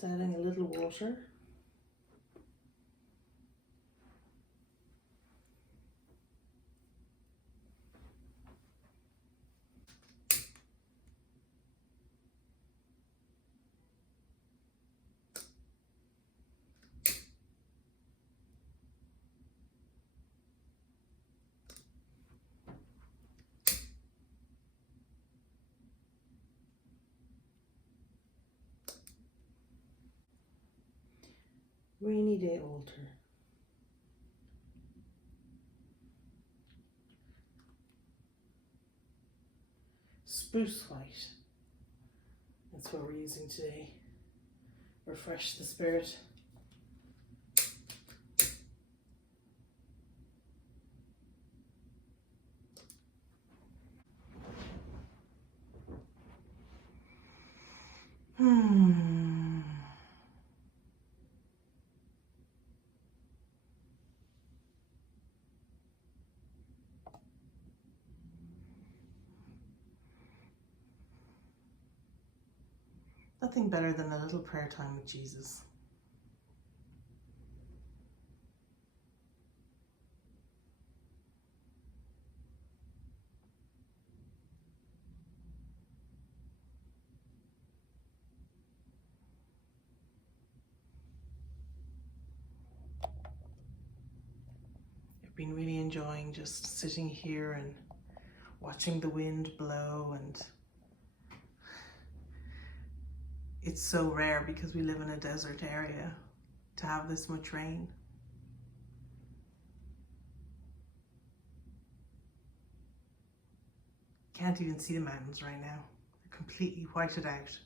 Just adding a little water. Rainy day altar. Spruce white. That's what we're using today. Refresh the spirit. Nothing better than a little prayer time with Jesus. I've been really enjoying just sitting here and watching the wind blow, and it's so rare because we live in a desert area to have this much rain. Can't even see the mountains right now. They're completely whited out.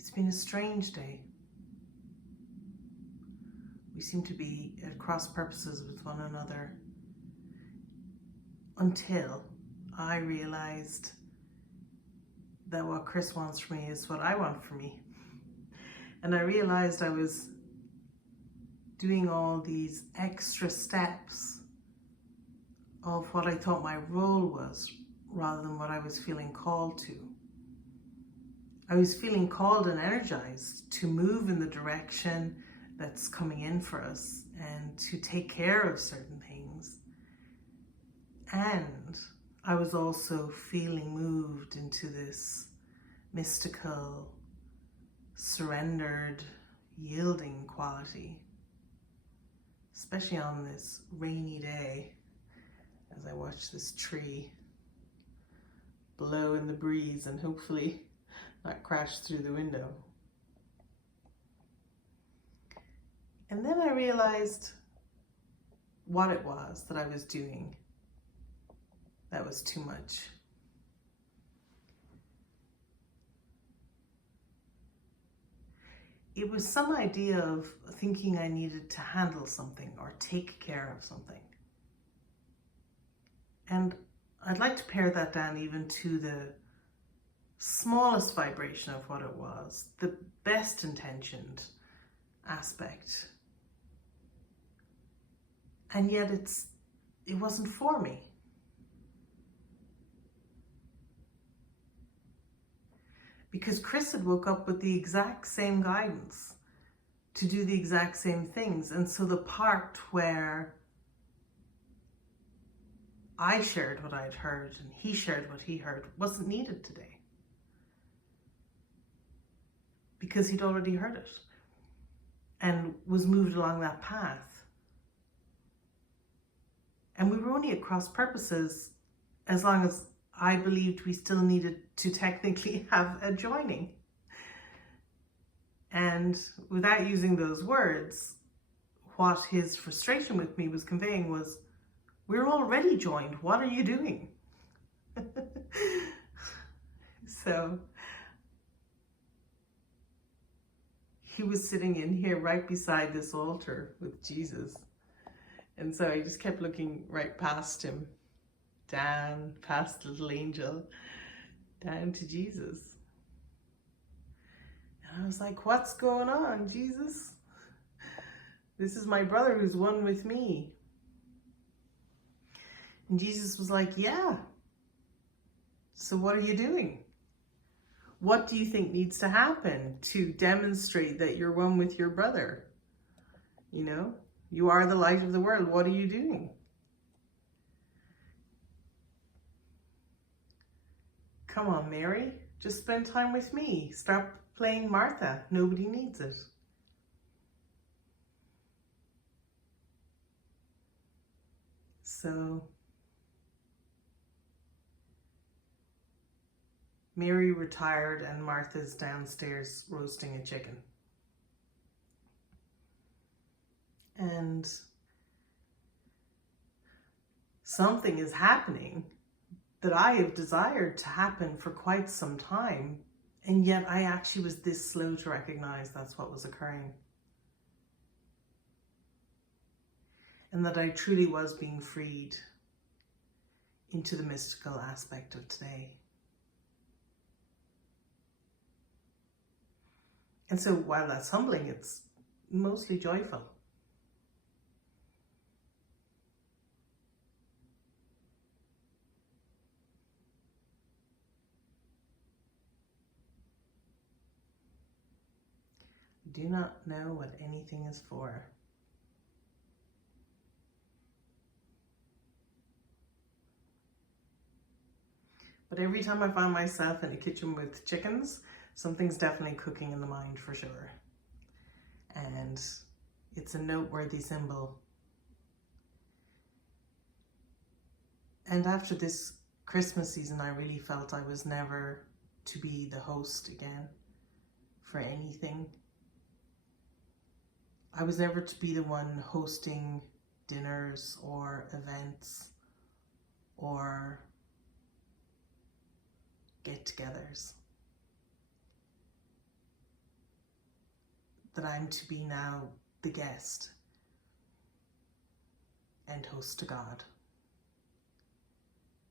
It's been a strange day. We seem to be at cross purposes with one another until I realized that what Chris wants for me is what I want for me. And I realized I was doing all these extra steps of what I thought my role was rather than what I was feeling called to. I was feeling called and energized to move in the direction that's coming in for us and to take care of certain things. And I was also feeling moved into this mystical, surrendered, yielding quality, especially on this rainy day as I watch this tree blow in the breeze and hopefully not crash through the window. And then I realized what it was that I was doing that was too much. It was some idea of thinking I needed to handle something or take care of something. And I'd like to pare that down even to the smallest vibration of what it was, the best intentioned aspect. And yet it wasn't for me. Because Chris had woke up with the exact same guidance to do the exact same things. And so the part where I shared what I'd heard and he shared what he heard wasn't needed today. Because he'd already heard it and was moved along that path. And we were only at cross purposes as long as I believed we still needed to technically have a joining. And without using those words, what his frustration with me was conveying was, we're already joined. What are you doing? So he was sitting in here right beside this altar with Jesus. And so I just kept looking right past him, down past the little angel, down to Jesus. And I was like, what's going on, Jesus? This is my brother who's one with me. And Jesus was like, yeah. So what are you doing? What do you think needs to happen to demonstrate that you're one with your brother? You know, you are the light of the world. What are you doing? Come on, Mary, just spend time with me. Stop playing Martha. Nobody needs it. So Mary retired and Martha's downstairs roasting a chicken. And something is happening that I have desired to happen for quite some time, and yet I actually was this slow to recognize that's what was occurring. And that I truly was being freed into the mystical aspect of today. And so while that's humbling, it's mostly joyful. Do not know what anything is for. But every time I find myself in the kitchen with chickens, something's definitely cooking in the mind for sure. And it's a noteworthy symbol. And after this Christmas season, I really felt I was never to be the host again for anything. I was never to be the one hosting dinners or events or get-togethers. That I'm to be now the guest and host to God.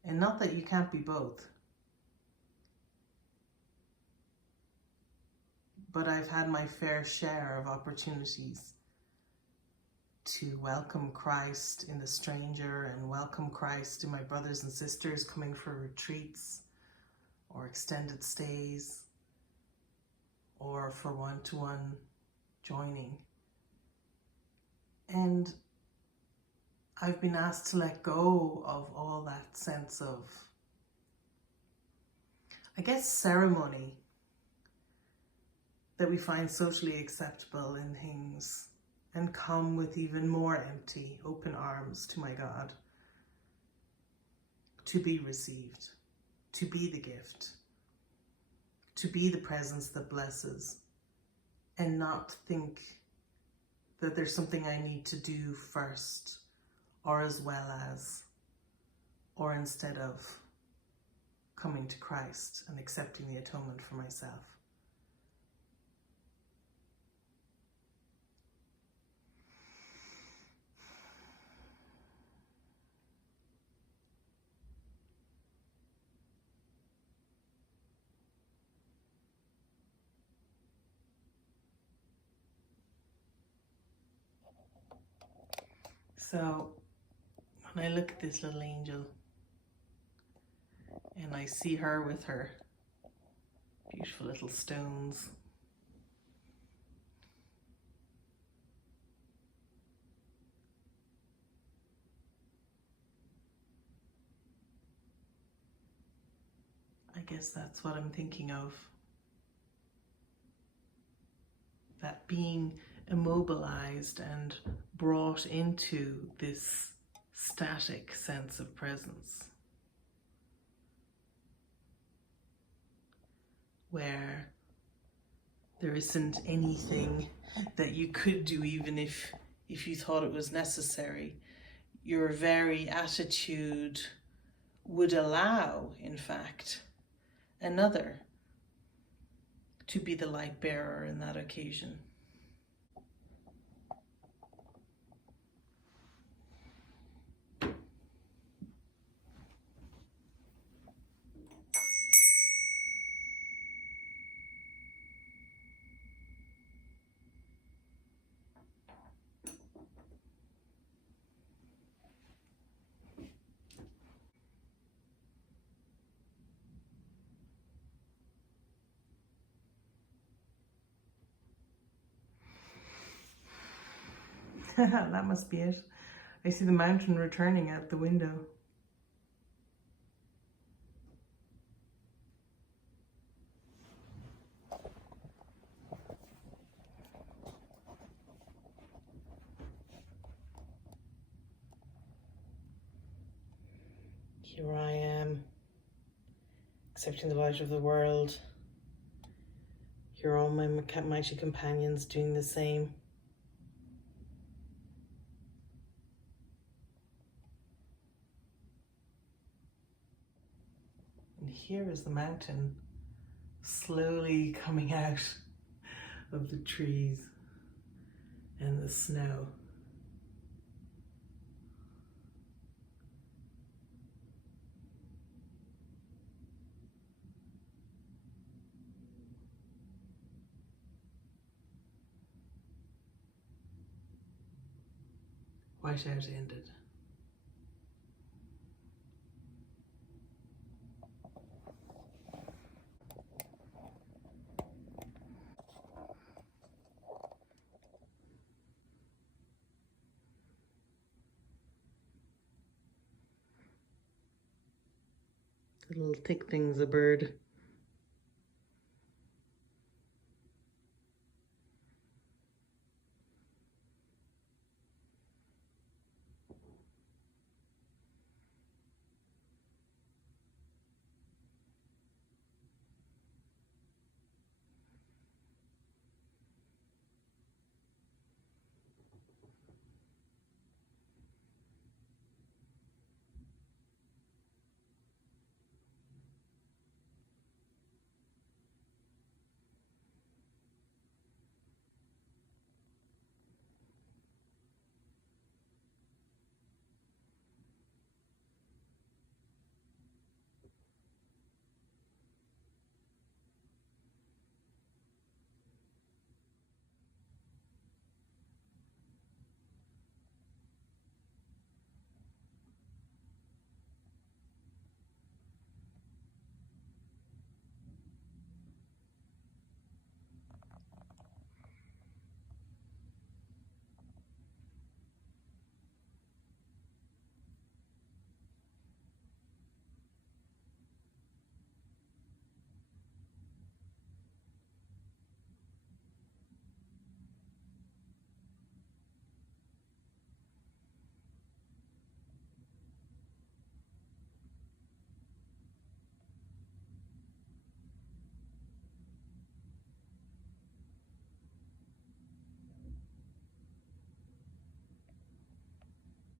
And not that you can't be both. But I've had my fair share of opportunities to welcome Christ in the stranger and welcome Christ in my brothers and sisters coming for retreats or extended stays or for one-to-one joining. And I've been asked to let go of all that sense of, I guess, ceremony that we find socially acceptable in things and come with even more empty, open arms to my God, to be received, to be the gift, to be the presence that blesses, and not think that there's something I need to do first, or as well as, or instead of coming to Christ and accepting the atonement for myself. So when I look at this little angel and I see her with her beautiful little stones, I guess that's what I'm thinking of. That being immobilized and brought into this static sense of presence, where there isn't anything that you could do even if you thought it was necessary. Your very attitude would allow, in fact, another to be the light bearer in that occasion. That must be it. I see the mountain returning out the window. Here I am, accepting the light of the world. Here are all my mighty companions doing the same. And here is the mountain slowly coming out of the trees and the snow. Whiteout ended. The little thick thing's a bird.